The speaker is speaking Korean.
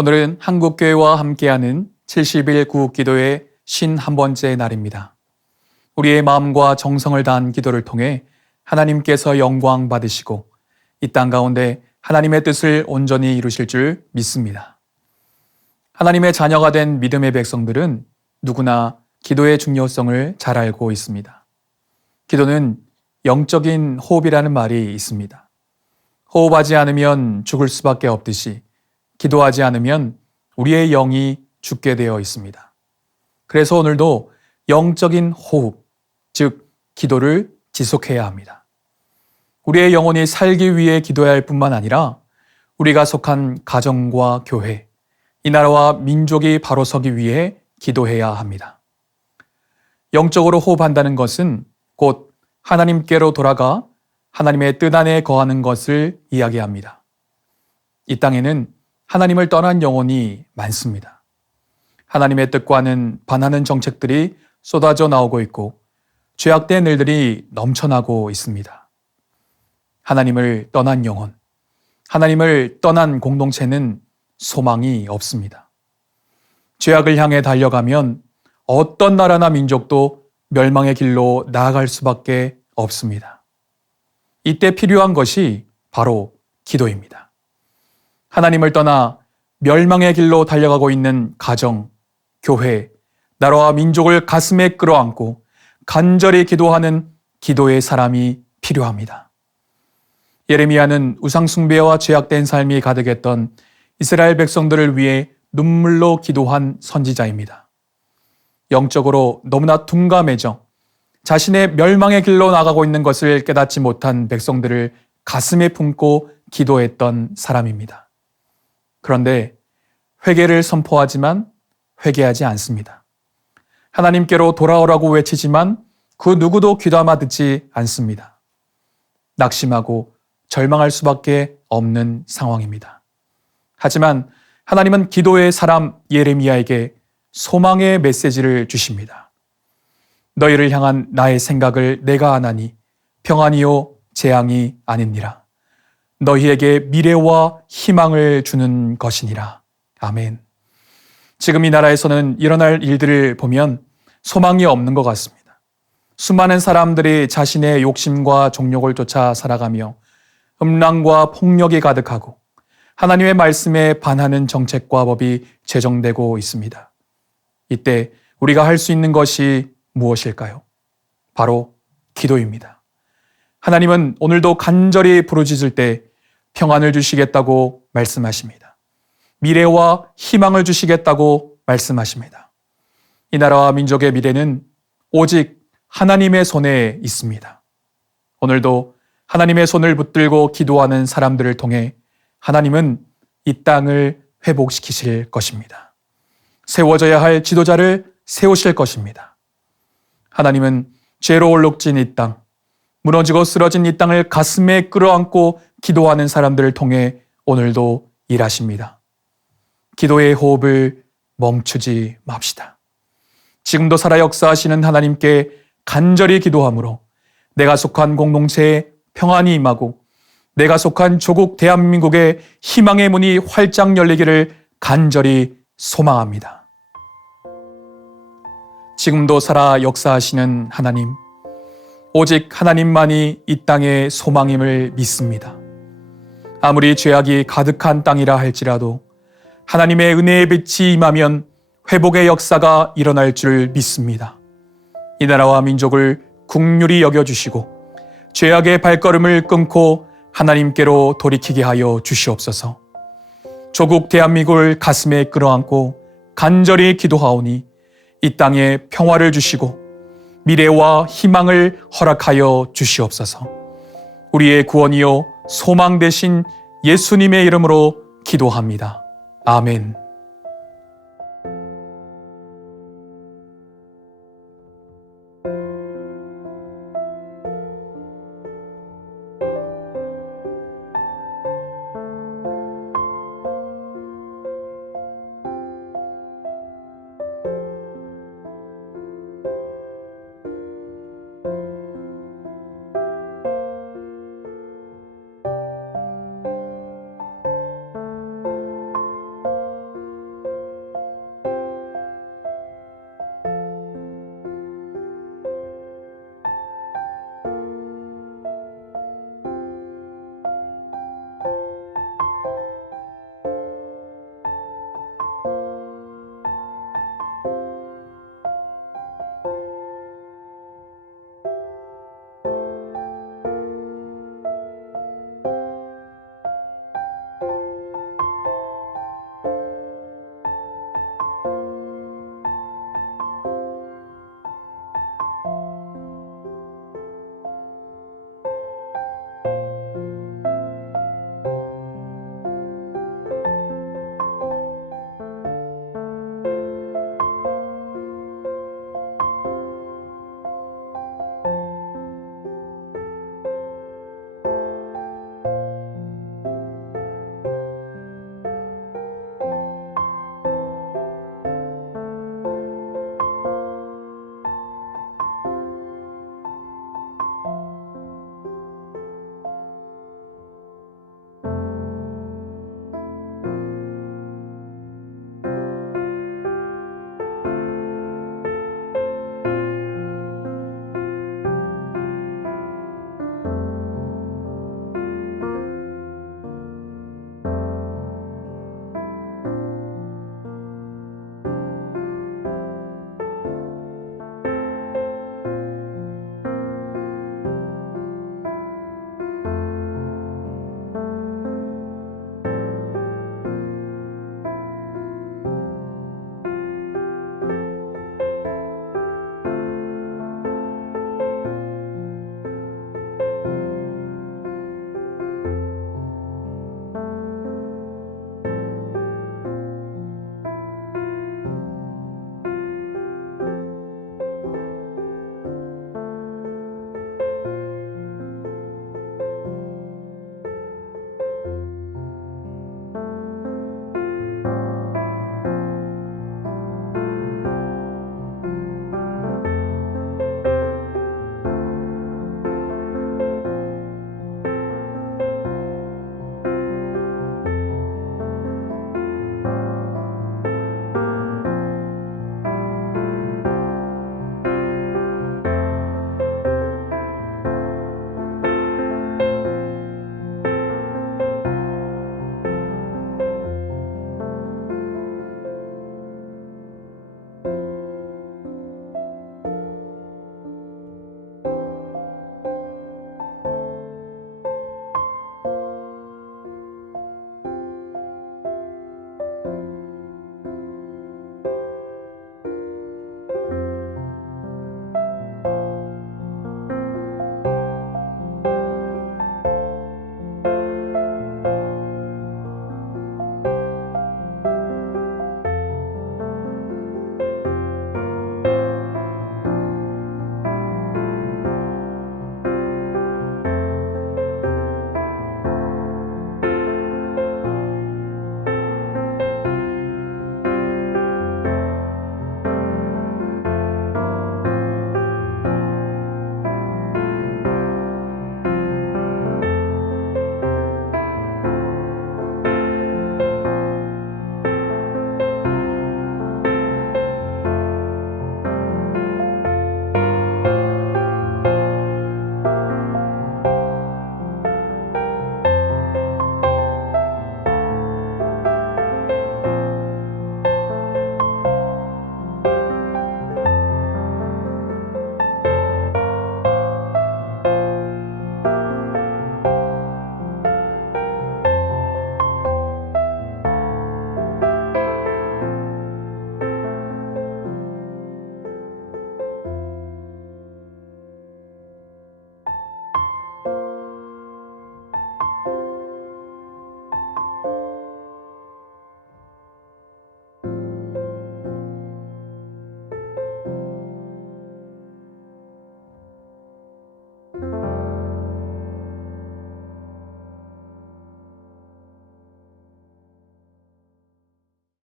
오늘은 한국교회와 함께하는 70일 구국기도의 51번째 날입니다. 우리의 마음과 정성을 다한 기도를 통해 하나님께서 영광 받으시고 이 땅 가운데 하나님의 뜻을 온전히 이루실 줄 믿습니다. 하나님의 자녀가 된 믿음의 백성들은 누구나 기도의 중요성을 잘 알고 있습니다. 기도는 영적인 호흡이라는 말이 있습니다. 호흡하지 않으면 죽을 수밖에 없듯이 기도하지 않으면 우리의 영이 죽게 되어 있습니다. 그래서 오늘도 영적인 호흡, 즉 기도를 지속해야 합니다. 우리의 영혼이 살기 위해 기도해야 할 뿐만 아니라 우리가 속한 가정과 교회, 이 나라와 민족이 바로 서기 위해 기도해야 합니다. 영적으로 호흡한다는 것은 곧 하나님께로 돌아가 하나님의 뜻 안에 거하는 것을 이야기합니다. 이 땅에는 하나님을 떠난 영혼이 많습니다. 하나님의 뜻과는 반하는 정책들이 쏟아져 나오고 있고 죄악된 일들이 넘쳐나고 있습니다. 하나님을 떠난 영혼, 하나님을 떠난 공동체는 소망이 없습니다. 죄악을 향해 달려가면 어떤 나라나 민족도 멸망의 길로 나아갈 수밖에 없습니다. 이때 필요한 것이 바로 기도입니다. 하나님을 떠나 멸망의 길로 달려가고 있는 가정, 교회, 나라와 민족을 가슴에 끌어안고 간절히 기도하는 기도의 사람이 필요합니다. 예레미야는 우상숭배와 죄악된 삶이 가득했던 이스라엘 백성들을 위해 눈물로 기도한 선지자입니다. 영적으로 너무나 둔감해져 자신의 멸망의 길로 나가고 있는 것을 깨닫지 못한 백성들을 가슴에 품고 기도했던 사람입니다. 그런데 회개를 선포하지만 회개하지 않습니다. 하나님께로 돌아오라고 외치지만 그 누구도 귀담아 듣지 않습니다. 낙심하고 절망할 수밖에 없는 상황입니다. 하지만 하나님은 기도의 사람 예레미야에게 소망의 메시지를 주십니다. 너희를 향한 나의 생각을 내가 아나니 평안이요 재앙이 아니니라. 너희에게 미래와 희망을 주는 것이니라. 아멘. 지금 이 나라에서는 일어날 일들을 보면 소망이 없는 것 같습니다. 수많은 사람들이 자신의 욕심과 정욕을 쫓아 살아가며 음란과 폭력이 가득하고 하나님의 말씀에 반하는 정책과 법이 제정되고 있습니다. 이때 우리가 할 수 있는 것이 무엇일까요? 바로 기도입니다. 하나님은 오늘도 간절히 부르짖을 때 평안을 주시겠다고 말씀하십니다. 미래와 희망을 주시겠다고 말씀하십니다. 이 나라와 민족의 미래는 오직 하나님의 손에 있습니다. 오늘도 하나님의 손을 붙들고 기도하는 사람들을 통해 하나님은 이 땅을 회복시키실 것입니다. 세워져야 할 지도자를 세우실 것입니다. 하나님은 죄로 얼룩진 이 땅, 무너지고 쓰러진 이 땅을 가슴에 끌어안고 기도하는 사람들을 통해 오늘도 일하십니다. 기도의 호흡을 멈추지 맙시다. 지금도 살아 역사하시는 하나님께 간절히 기도함으로 내가 속한 공동체에 평안이 임하고 내가 속한 조국 대한민국의 희망의 문이 활짝 열리기를 간절히 소망합니다. 지금도 살아 역사하시는 하나님, 오직 하나님만이 이 땅의 소망임을 믿습니다. 아무리 죄악이 가득한 땅이라 할지라도 하나님의 은혜의 빛이 임하면 회복의 역사가 일어날 줄 믿습니다. 이 나라와 민족을 긍휼히 여겨주시고 죄악의 발걸음을 끊고 하나님께로 돌이키게 하여 주시옵소서. 조국 대한민국을 가슴에 끌어안고 간절히 기도하오니 이 땅에 평화를 주시고 미래와 희망을 허락하여 주시옵소서. 우리의 구원이요 소망 되신 예수님의 이름으로 기도합니다. 아멘.